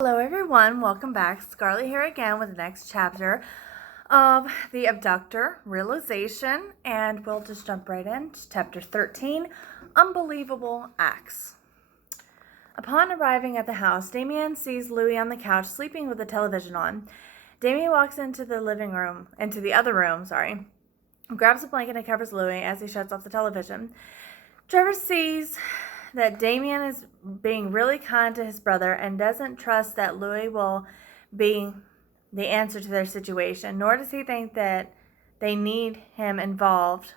Hello everyone, welcome back. Scarlett here again with the next chapter of the Abductor Realization, and we'll just jump right in to chapter 13, Unbelievable Acts. Upon arriving at the house, Damien sees Louis on the couch sleeping with the television on. Damien walks into the other room, grabs a blanket and covers Louis as he shuts off the television. Trevor sees that Damien is being really kind to his brother and doesn't trust that Louis will be the answer to their situation, nor does he think that they need him involved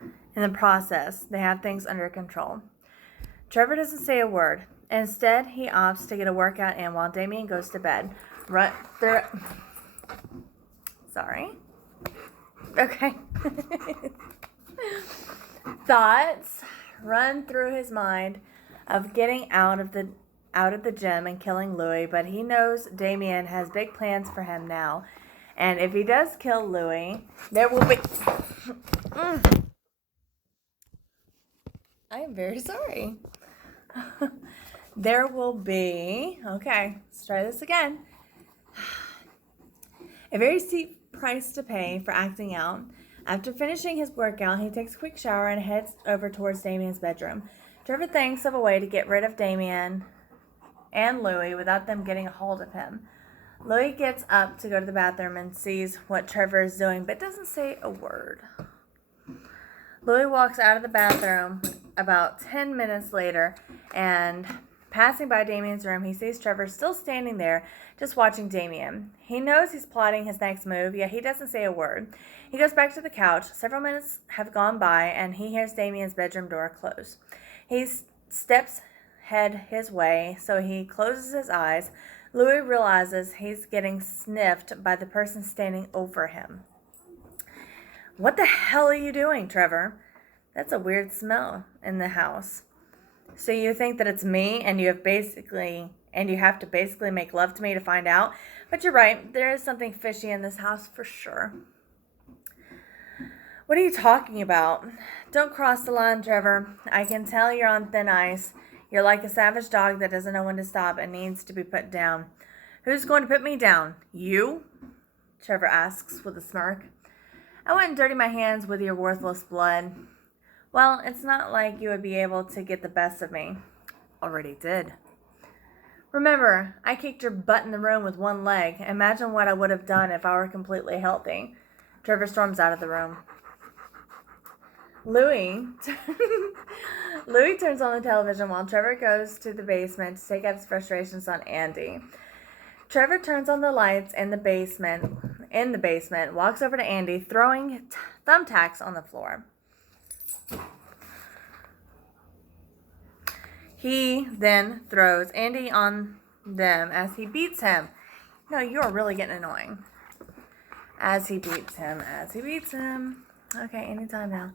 in the process. They have things under control. Trevor doesn't say a word. Instead, he opts to get a workout in while Damien goes to bed. Okay. Thoughts run through his mind of getting out of the gym and killing Louis, but he knows Damien has big plans for him now. And if he does kill Louis, there will be I am very sorry. There will be let's try this again. A very steep price to pay for acting out. After finishing his workout, he takes a quick shower and heads over towards Damien's bedroom. Trevor thinks of a way to get rid of Damien and Louis without them getting a hold of him. Louis gets up to go to the bathroom and sees what Trevor is doing, but doesn't say a word. Louis walks out of the bathroom about 10 minutes later, and passing by Damien's room, he sees Trevor still standing there, just watching Damien. He knows he's plotting his next move, yet he doesn't say a word. He goes back to the couch. Several minutes have gone by, and he hears Damien's bedroom door close. He steps head his way, so he closes his eyes. Louis realizes he's getting sniffed by the person standing over him. "What the hell are you doing, Trevor? That's a weird smell in the house. So you think that it's me, and you have to basically make love to me to find out? But you're right, there is something fishy in this house for sure." "What are you talking about? Don't cross the line, Trevor. I can tell you're on thin ice. You're like a savage dog that doesn't know when to stop and needs to be put down." "Who's going to put me down? You?" Trevor asks with a smirk. "I wouldn't dirty my hands with your worthless blood." "Well, it's not like you would be able to get the best of me." "Already did." "Remember, I kicked your butt in the room with one leg. Imagine what I would have done if I were completely healthy." Trevor storms out of the room. Louis turns on the television while Trevor goes to the basement to take out his frustrations on Andy. Trevor turns on the lights in the basement, walks over to Andy, throwing thumbtacks on the floor. He then throws Andy on them as he beats him. No, you're really getting annoying. As he beats him. Okay, anytime now.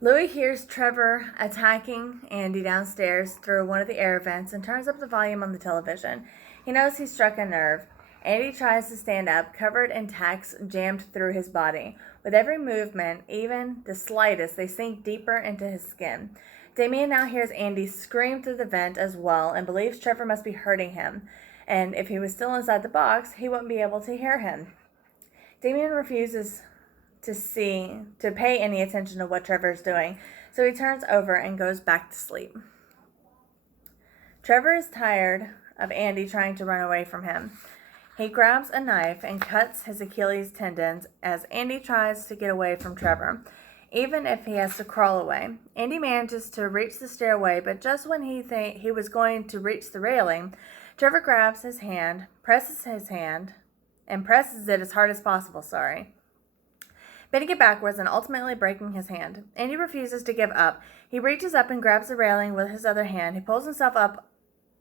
Louis hears Trevor attacking Andy downstairs through one of the air vents and turns up the volume on the television. He knows he's struck a nerve. Andy tries to stand up, covered in tacks jammed through his body. With every movement, even the slightest, they sink deeper into his skin. Damien now hears Andy scream through the vent as well and believes Trevor must be hurting him. And if he was still inside the box, he wouldn't be able to hear him. Damien refuses to pay any attention to what Trevor is doing, so he turns over and goes back to sleep. Trevor is tired of Andy trying to run away from him. He grabs a knife and cuts his Achilles tendons as Andy tries to get away from Trevor, even if he has to crawl away. Andy manages to reach the stairway, but just when he was going to reach the railing, Trevor grabs his hand, presses it as hard as possible, bending it backwards and ultimately breaking his hand. Andy refuses to give up. He reaches up and grabs the railing with his other hand. He pulls himself up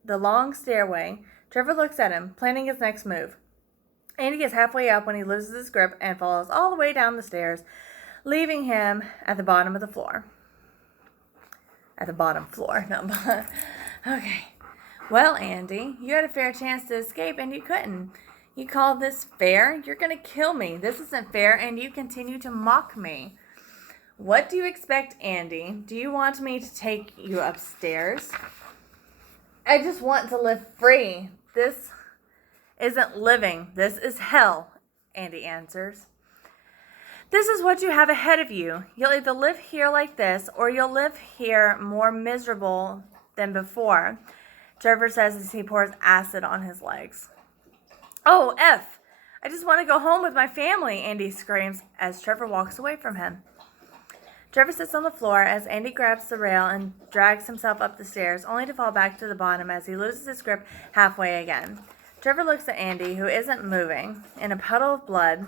the long stairway. Trevor looks at him, planning his next move. Andy gets halfway up when he loses his grip and falls all the way down the stairs, leaving him at the bottom of the floor. Okay. "Well, Andy, you had a fair chance to escape and you couldn't. You call this fair? You're going to kill me. This isn't fair, and you continue to mock me." What do you expect, Andy? Do you want me to take you upstairs? I just want to live free. This isn't living. This is hell, Andy answers. This is what you have ahead of you. You'll either live here like this, or you'll live here more miserable than before, Trevor says as he pours acid on his legs. Oh, F! I just want to go home with my family, Andy screams as Trevor walks away from him. Trevor sits on the floor as Andy grabs the rail and drags himself up the stairs, only to fall back to the bottom as he loses his grip halfway again. Trevor looks at Andy, who isn't moving, in a puddle of blood.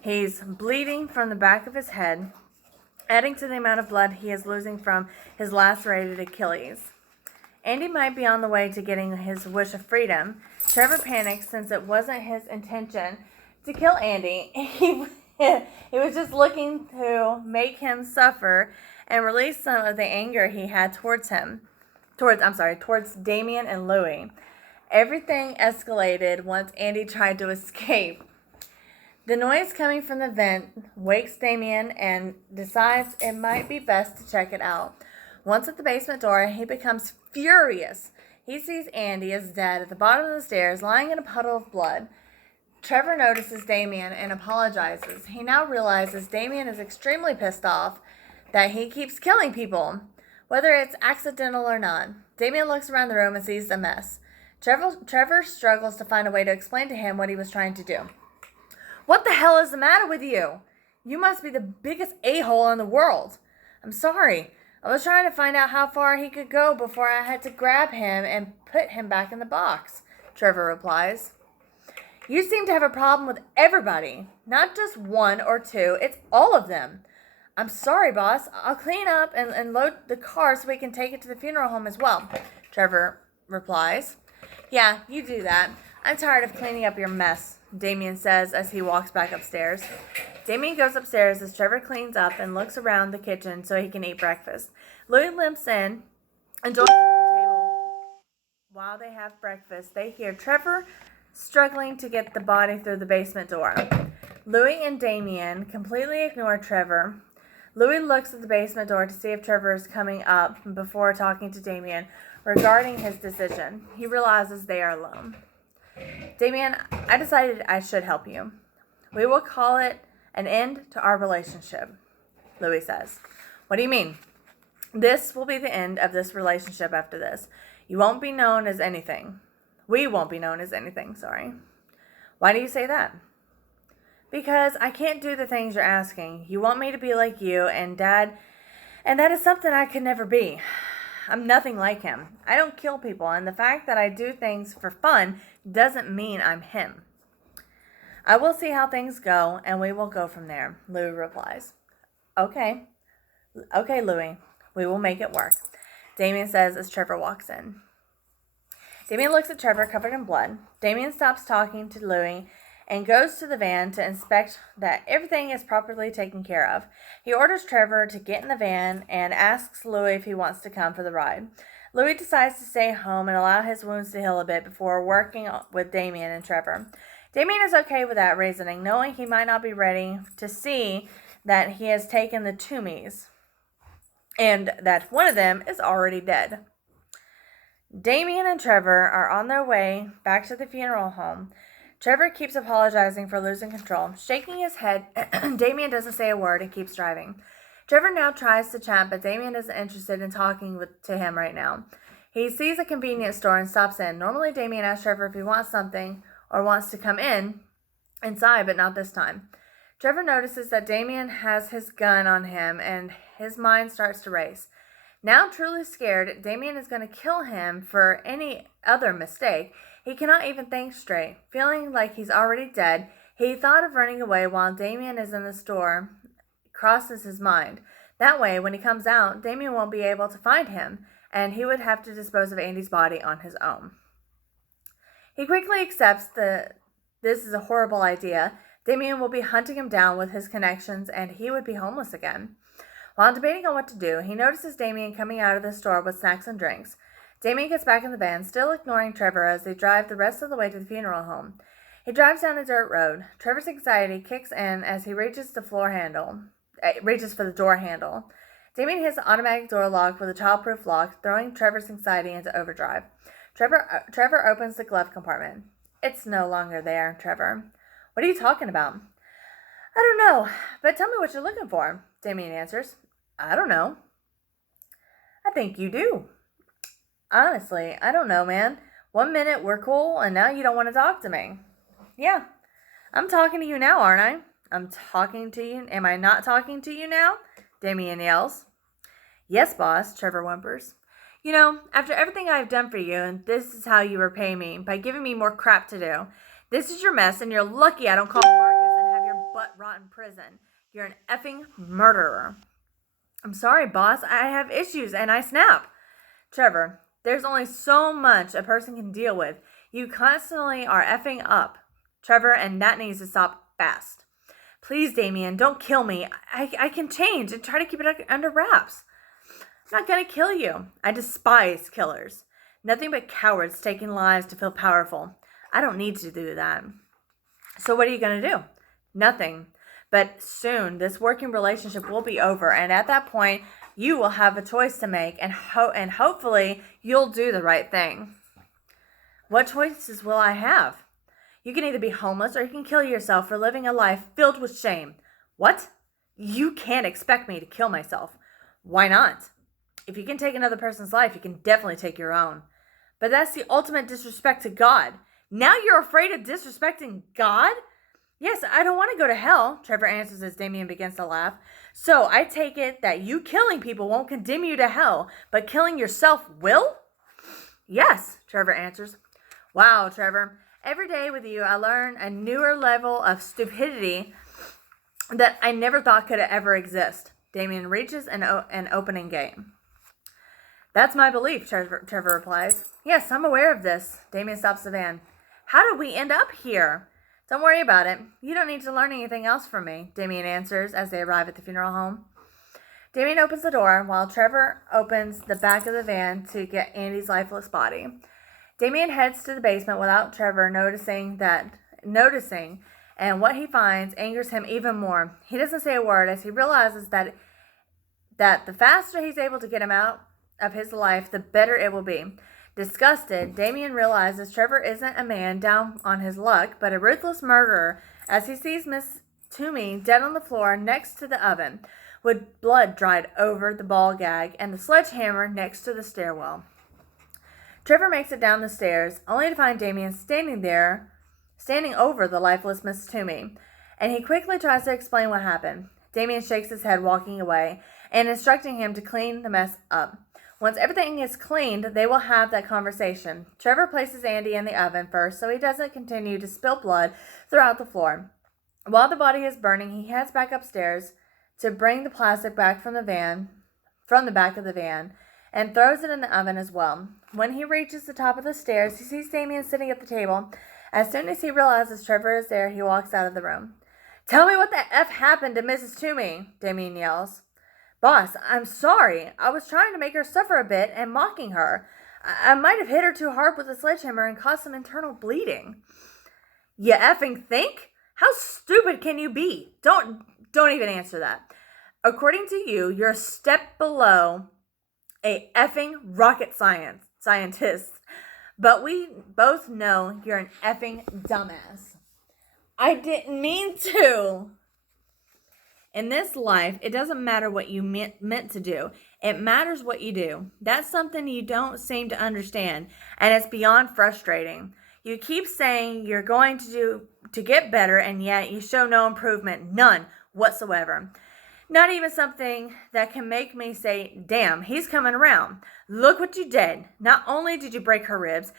He's bleeding from the back of his head, adding to the amount of blood he is losing from his lacerated Achilles. Andy might be on the way to getting his wish of freedom. Trevor panics since it wasn't his intention to kill Andy. He was just looking to make him suffer and release some of the anger he had towards Damien and Louie. Everything escalated once Andy tried to escape. The noise coming from the vent wakes Damien and decides it might be best to check it out. Once at the basement door, he becomes furious. He sees Andy as dead at the bottom of the stairs, lying in a puddle of blood. Trevor notices Damien and apologizes. He now realizes Damien is extremely pissed off that he keeps killing people, whether it's accidental or not. Damien looks around the room and sees the mess. Trevor struggles to find a way to explain to him what he was trying to do. What the hell is the matter with you? You must be the biggest a-hole in the world. I'm sorry. I was trying to find out how far he could go before I had to grab him and put him back in the box, Trevor replies. You seem to have a problem with everybody, not just one or two, it's all of them. I'm sorry, boss. I'll clean up and load the car so we can take it to the funeral home as well, Trevor replies. Yeah, you do that. I'm tired of cleaning up your mess, Damien says as he walks back upstairs. Damien goes upstairs as Trevor cleans up and looks around the kitchen so he can eat breakfast. Louie limps in and joins them at the table. While they have breakfast, they hear Trevor struggling to get the body through the basement door. Louie and Damien completely ignore Trevor. Louie looks at the basement door to see if Trevor is coming up before talking to Damien regarding his decision. He realizes they are alone. Damien, I decided I should help you. We will call it an end to our relationship, Louie says. What do you mean? This will be the end of this relationship after this. You won't be known as anything. We won't be known as anything, sorry. Why do you say that? Because I can't do the things you're asking. You want me to be like you and Dad, and that is something I could never be. I'm nothing like him. I don't kill people, and the fact that I do things for fun doesn't mean I'm him. I will see how things go, and we will go from there, Louie replies. Okay, Louie, we will make it work, Damien says as Trevor walks in. Damien looks at Trevor covered in blood. Damien stops talking to Louie and goes to the van to inspect that everything is properly taken care of. He orders Trevor to get in the van and asks Louie if he wants to come for the ride. Louie decides to stay home and allow his wounds to heal a bit before working with Damien and Trevor. Damien is okay with that reasoning, knowing he might not be ready to see that he has taken the Toomies and that one of them is already dead. Damien and Trevor are on their way back to the funeral home. Trevor keeps apologizing for losing control. Shaking his head, Damien doesn't say a word and keeps driving. Trevor now tries to chat, but Damien isn't interested in talking to him right now. He sees a convenience store and stops in. Normally, Damien asks Trevor if he wants something or wants to come inside, but not this time. Trevor notices that Damien has his gun on him, and his mind starts to race. Now truly scared, Damien is going to kill him for any other mistake. He cannot even think straight. Feeling like he's already dead, he thought of running away while Damien is in the store. Crosses his mind. That way, when he comes out, Damien won't be able to find him, and he would have to dispose of Andy's body on his own. He quickly accepts that this is a horrible idea. Damien will be hunting him down with his connections, and he would be homeless again. While debating on what to do, he notices Damien coming out of the store with snacks and drinks. Damien gets back in the van, still ignoring Trevor as they drive the rest of the way to the funeral home. He drives down a dirt road. Trevor's anxiety kicks in as he reaches the door handle reaches for the door handle. Damien hits the automatic door lock with a childproof lock, throwing Trevor's anxiety into overdrive. Trevor opens the glove compartment. It's no longer there, Trevor. What are you talking about? I don't know, but tell me what you're looking for, Damien answers. I don't know. I think you do. Honestly, I don't know, man. 1 minute we're cool, and now you don't want to talk to me. Yeah, I'm talking to you now, aren't I? I'm talking to you. Am I not talking to you now? Damien yells. Yes, boss, Trevor whimpers. You know, after everything I've done for you, and this is how you repay me, by giving me more crap to do. This is your mess, and you're lucky I don't call Marcus and have your butt rot in prison. You're an effing murderer. I'm sorry, boss. I have issues, and I snap. Trevor, there's only so much a person can deal with. You constantly are effing up, Trevor, and that needs to stop fast. Please, Damien, don't kill me. I can change and try to keep it under wraps. I'm not going to kill you. I despise killers. Nothing but cowards taking lives to feel powerful. I don't need to do that. So what are you going to do? Nothing. But soon, this working relationship will be over, and at that point, you will have a choice to make, and hopefully, you'll do the right thing. What choices will I have? You can either be homeless or you can kill yourself for living a life filled with shame. What? You can't expect me to kill myself. Why not? If you can take another person's life, you can definitely take your own. But that's the ultimate disrespect to God. Now you're afraid of disrespecting God? Yes, I don't want to go to hell, Trevor answers as Damien begins to laugh. So I take it that you killing people won't condemn you to hell, but killing yourself will? Yes, Trevor answers. Wow, Trevor. Every day with you, I learn a newer level of stupidity that I never thought could ever exist. Damien reaches an opening gate. That's my belief, Trevor replies. Yes, I'm aware of this. Damien stops the van. How did we end up here? Don't worry about it. You don't need to learn anything else from me, Damien answers as they arrive at the funeral home. Damien opens the door while Trevor opens the back of the van to get Andy's lifeless body. Damien heads to the basement without Trevor noticing, and what he finds angers him even more. He doesn't say a word as he realizes that the faster he's able to get him out of his life, the better it will be. Disgusted, Damien realizes Trevor isn't a man down on his luck, but a ruthless murderer as he sees Miss Toomey dead on the floor next to the oven, with blood dried over the ball gag and the sledgehammer next to the stairwell. Trevor makes it down the stairs, only to find Damien standing over the lifeless Miss Toomey, and he quickly tries to explain what happened. Damien shakes his head, walking away, and instructing him to clean the mess up. Once everything is cleaned, they will have that conversation. Trevor places Andy in the oven first so he doesn't continue to spill blood throughout the floor. While the body is burning, he heads back upstairs to bring the plastic back from the back of the van, and throws it in the oven as well. When he reaches the top of the stairs, he sees Damien sitting at the table. As soon as he realizes Trevor is there, he walks out of the room. Tell me what the F happened to Mrs. Toomey, Damien yells. Boss, I'm sorry. I was trying to make her suffer a bit and mocking her. I might have hit her too hard with a sledgehammer and caused some internal bleeding. You effing think? How stupid can you be? Don't even answer that. According to you, you're a step below a effing rocket scientist. But we both know you're an effing dumbass. I didn't mean to. In this life, it doesn't matter what you meant to do. It matters what you do. That's something you don't seem to understand, and it's beyond frustrating. You keep saying you're going to get better, and yet you show no improvement, none whatsoever. Not even something that can make me say, damn, he's coming around. Look what you did. Not only did you break her ribs,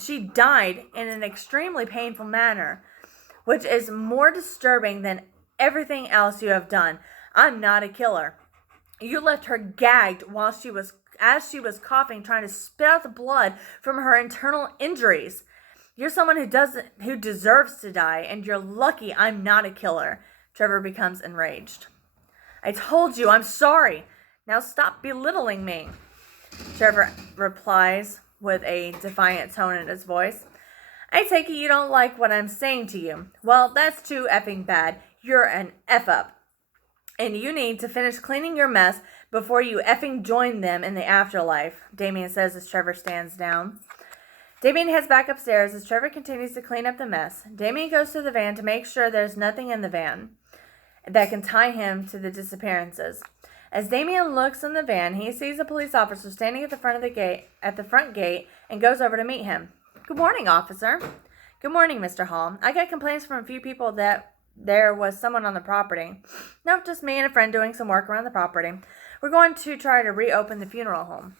she died in an extremely painful manner, which is more disturbing than everything else you have done. I'm not a killer. You left her gagged as she was coughing, trying to spit out the blood from her internal injuries. You're someone who deserves to die, and you're lucky I'm not a killer. Trevor becomes enraged. I told you, I'm sorry. Now stop belittling me. Trevor replies with a defiant tone in his voice. I take it you don't like what I'm saying to you. Well, that's too effing bad. You're an F up. And you need to finish cleaning your mess before you effing join them in the afterlife, Damien says as Trevor stands down. Damien heads back upstairs as Trevor continues to clean up the mess. Damien goes to the van to make sure there's nothing in the van that can tie him to the disappearances. As Damien looks in the van, he sees a police officer standing at the front gate, and goes over to meet him. "Good morning, officer." "Good morning, Mr. Hall. I got complaints from a few people that there was someone on the property." "No, just me and a friend doing some work around the property. We're going to try to reopen the funeral home."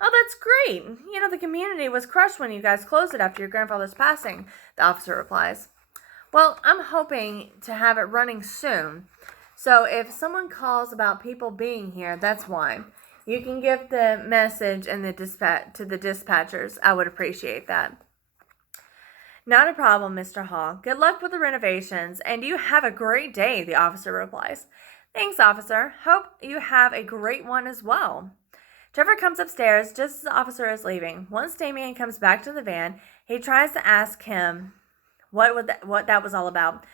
"Oh, that's great. You know, the community was crushed when you guys closed it after your grandfather's passing," the officer replies. "Well, I'm hoping to have it running soon. So if someone calls about people being here, that's why. You can give the message in the to the dispatchers. I would appreciate that." "Not a problem, Mr. Hall. Good luck with the renovations, and you have a great day," the officer replies. "Thanks, officer. Hope you have a great one as well." Trevor comes upstairs just as the officer is leaving. Once Damien comes back to the van, he tries to ask him what that was all about,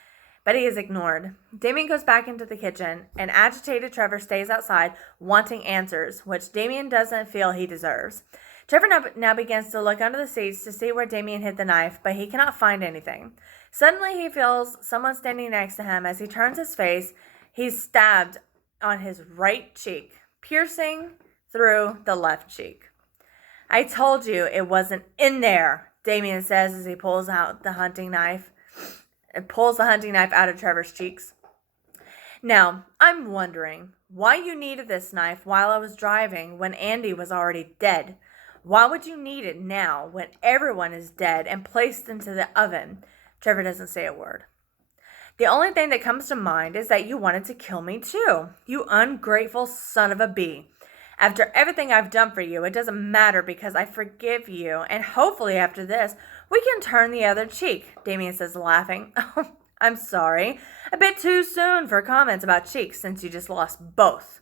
but he is ignored. Damien goes back into the kitchen, and agitated Trevor stays outside, wanting answers, which Damien doesn't feel he deserves. Trevor now begins to look under the seats to see where Damien hid the knife, but he cannot find anything. Suddenly, he feels someone standing next to him. As he turns his face, he's stabbed on his right cheek, piercing through the left cheek. "I told you it wasn't in there," Damien says as he pulls out the hunting knife. It pulls the hunting knife out of Trevor's cheeks. "Now, I'm wondering why you needed this knife while I was driving when Andy was already dead. Why would you need it now when everyone is dead and placed into the oven?" Trevor doesn't say a word. "The only thing that comes to mind is that you wanted to kill me too. You ungrateful son of a bee. After everything I've done for you, it doesn't matter because I forgive you, and hopefully after this, we can turn the other cheek," Damien says, laughing. "Oh, I'm sorry. A bit too soon for comments about cheeks since you just lost both.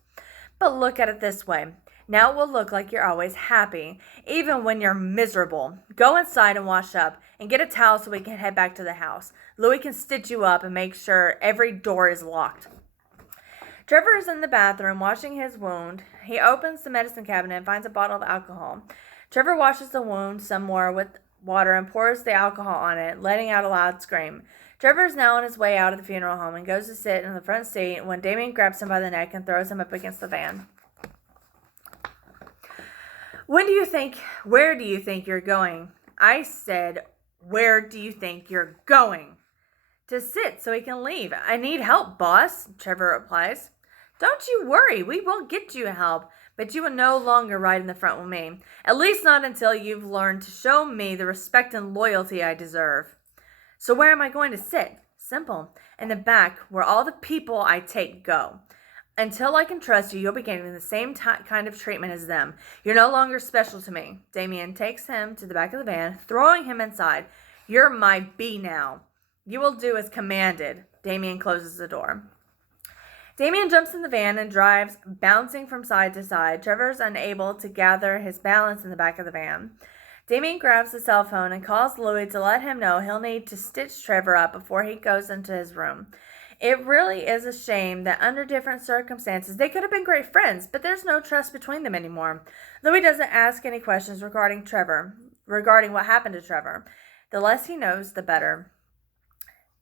But look at it this way. Now it will look like you're always happy, even when you're miserable. Go inside and wash up, and get a towel so we can head back to the house. Louis can stitch you up and make sure every door is locked." Trevor is in the bathroom washing his wound. He opens the medicine cabinet and finds a bottle of alcohol. Trevor washes the wound some more with water and pours the alcohol on it, letting out a loud scream. Trevor is now on his way out of the funeral home and goes to sit in the front seat when Damien grabs him by the neck and throws him up against the van. Where do you think you're going?" "I said, where do you think you're going?" "To sit so he can leave. I need help, boss," Trevor replies. "Don't you worry, we will get you help, but you will no longer ride in the front with me. At least not until you've learned to show me the respect and loyalty I deserve." "So where am I going to sit?" "Simple. In the back, where all the people I take go. Until I can trust you, you'll be getting the same kind of treatment as them. You're no longer special to me." Damien takes him to the back of the van, throwing him inside. "You're my bee now. You will do as commanded." Damien closes the door. Damien jumps in the van and drives, bouncing from side to side. Trevor's unable to gather his balance in the back of the van. Damien grabs the cell phone and calls Louis to let him know he'll need to stitch Trevor up before he goes into his room. It really is a shame that under different circumstances, they could have been great friends, but there's no trust between them anymore. Louis doesn't ask any questions regarding what happened to Trevor. The less he knows, the better.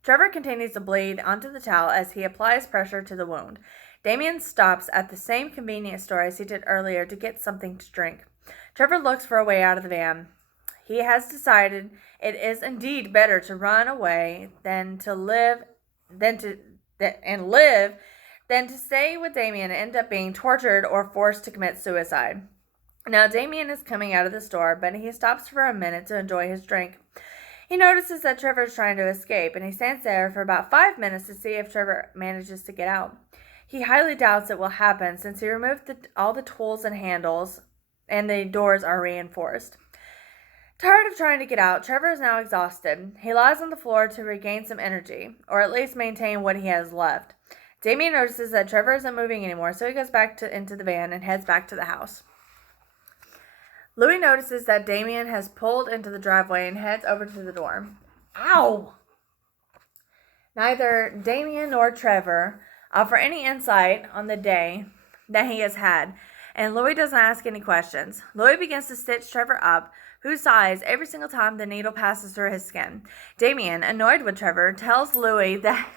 Trevor continues to bleed onto the towel as he applies pressure to the wound. Damien stops at the same convenience store as he did earlier to get something to drink. Trevor looks for a way out of the van. He has decided it is indeed better to run away than to stay with Damien and end up being tortured or forced to commit suicide. Now Damien is coming out of the store, but he stops for a minute to enjoy his drink. He notices that Trevor is trying to escape, and he stands there for about 5 minutes to see if Trevor manages to get out. He highly doubts it will happen since he removed all the tools and handles, and the doors are reinforced. Tired of trying to get out, Trevor is now exhausted. He lies on the floor to regain some energy, or at least maintain what he has left. Damien notices that Trevor isn't moving anymore, so he goes back into the van and heads back to the house. Louis notices that Damien has pulled into the driveway and heads over to the door. Ow! Neither Damien nor Trevor for any insight on the day that he has had, and Louis doesn't ask any questions. Louis begins to stitch Trevor up, who sighs every single time the needle passes through his skin. Damien, annoyed with Trevor, tells Louis that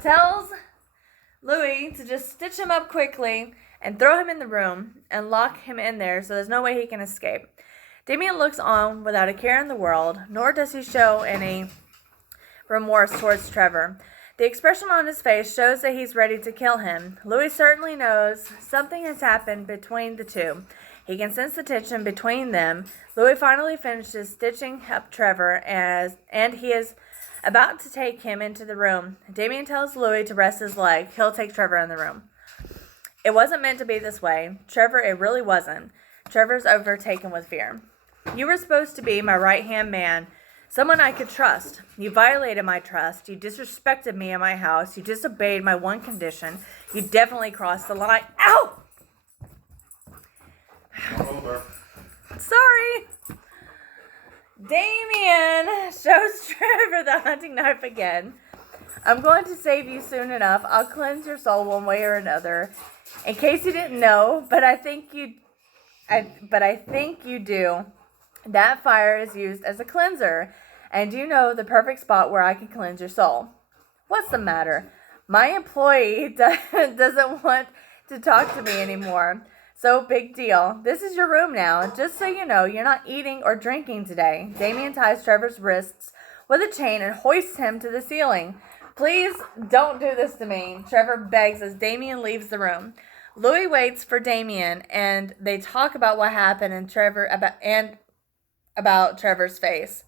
tells Louis to just stitch him up quickly and throw him in the room and lock him in there so there's no way he can escape. Damien looks on without a care in the world, nor does he show any remorse towards Trevor. The expression on his face shows that he's ready to kill him. Louis certainly knows something has happened between the two. He can sense the tension between them. Louis finally finishes stitching up Trevor and he is about to take him into the room. Damien tells Louis to rest his leg. He'll take Trevor in the room. It wasn't meant to be this way. Trevor, it really wasn't. Trevor's overtaken with fear. You were supposed to be my right-hand man, someone I could trust. You violated my trust. You disrespected me in my house. You disobeyed my one condition. You definitely crossed the line. Ow! Over. Sorry. Damien shows Trevor the hunting knife again. I'm going to save you soon enough. I'll cleanse your soul one way or another. In case you didn't know, but I think you do. That fire is used as a cleanser, and you know the perfect spot where I can cleanse your soul. What's the matter? My employee doesn't want to talk to me anymore. So big deal. This is your room now. Just so you know, you're not eating or drinking today. Damien ties Trevor's wrists with a chain and hoists him to the ceiling. Please don't do this to me, Trevor begs as Damien leaves the room. Louis waits for Damien, and they talk about what happened about Trevor's face.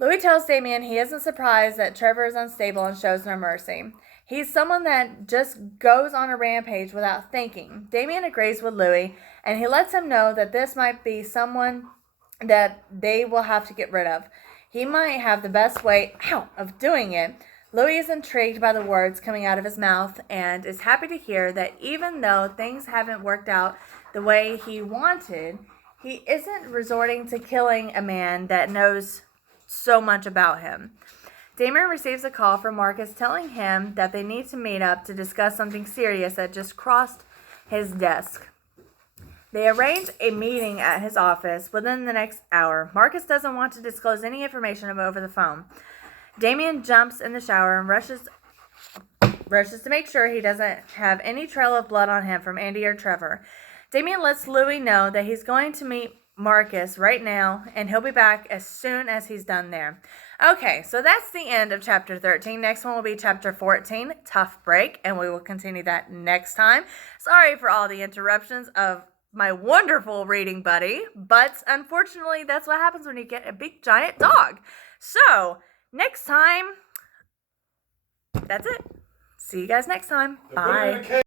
Louis tells Damien he isn't surprised that Trevor is unstable and shows no mercy. He's someone that just goes on a rampage without thinking. Damien agrees with Louis, and he lets him know that this might be someone that they will have to get rid of. He might have the best way of doing it. Louis is intrigued by the words coming out of his mouth and is happy to hear that even though things haven't worked out the way he wanted, he isn't resorting to killing a man that knows so much about him. Damien receives a call from Marcus telling him that they need to meet up to discuss something serious that just crossed his desk. They arrange a meeting at his office within the next hour. Marcus doesn't want to disclose any information over the phone. Damien jumps in the shower and rushes to make sure he doesn't have any trail of blood on him from Andy or Trevor. Damien lets Louis know that he's going to meet Marcus right now, and he'll be back as soon as he's done there. Okay, so that's the end of chapter 13. Next one will be chapter 14, Tough Break, and we will continue that next time. Sorry for all the interruptions of my wonderful reading buddy, but unfortunately, that's what happens when you get a big giant dog. So, next time, that's it. See you guys next time. Bye.